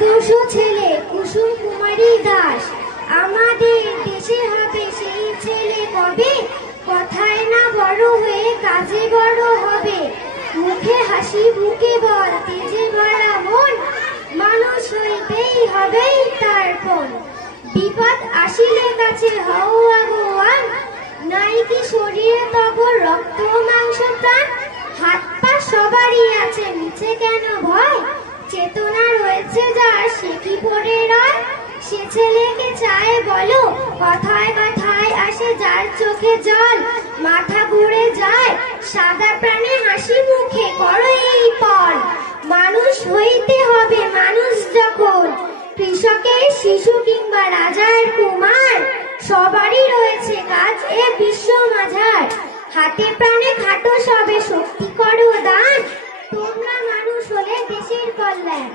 আদর্শ ছেলে কুসুম কুমারী দাস। আমাদের দেশে হবে সেই ছেলে কবে, কথায় না বড় হয়ে কাজে বড় হবে। মুখে হাসি বুকে বল তেজে ভরা মন, মানুষ হইতেই হবেই তার পণ। বিপদ আসিলে কাছে হও আগুয়ান, নাই কি শরীরে তব রক্ত মাংস প্রাণ। হাত পা সবারই আছে নিচে কেন ভয়, চেতনা রয়েছে যার সে কি পড়ে রয়। সে ছেলেকে চায় বলো, কথায় কথায় আসে যার চোখে জল। মাথা ঘুরে যায় সাদা প্রাণে হাসি মুখে করো এই পণ। মানুষ হইতে হবে মানুষ যখন, কৃষকের শিশু কিংবা রাজার কুমার, সবারই রয়েছে কাজ এ বিশ্ব মাঝার। হাতে প্রাণে খাটো সবে শক্তি করো দান, তোমরা মানুষ হলে দেশের কল্যাণ।